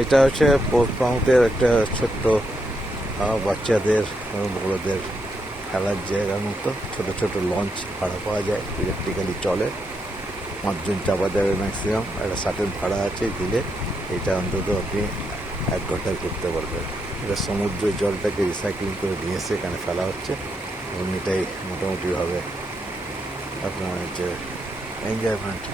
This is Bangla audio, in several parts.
এটা হচ্ছে পোর্টসমাউথের একটা ছোট্ট বাচ্চাদের বড়দের খেলার জায়গার মতো। ছোট ছোট লঞ্চ ভাড়া পাওয়া যায়, ইলেকট্রিক্যালি চলে, 5 জন চাপা যাবে ম্যাক্সিমাম। একটা সার্টেন ভাড়া আছে দিলে এটা অন্তত আপনি 1 ঘন্টায় করতে পারবেন। এটা সমুদ্রের জলটাকে রিসাইক্লিং করে নিয়ে এসে এখানে ফেলা হচ্ছে এবং এটাই মোটামুটিভাবে আপনার হচ্ছে এনজয়মেন্ট।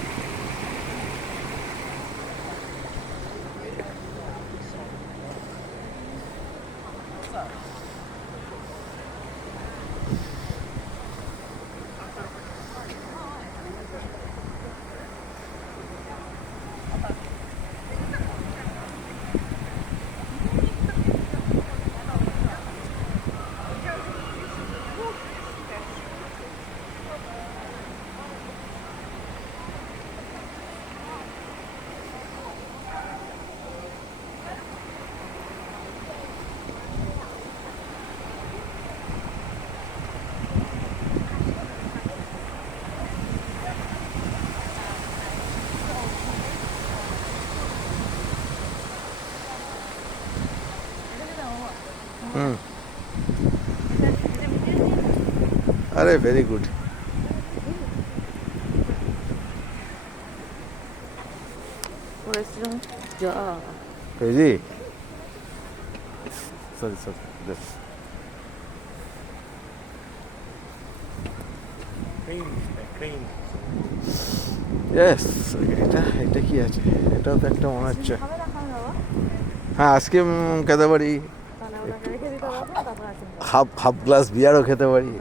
अरे वेरी गुड। जी सॉरी सॉरी यस এটা এটা কি আছে? এটাও তো একটা মনে হচ্ছে। হ্যাঁ আজকে খেতে পারি, হাফ গ্লাস বিয়ারও খেতে পারি।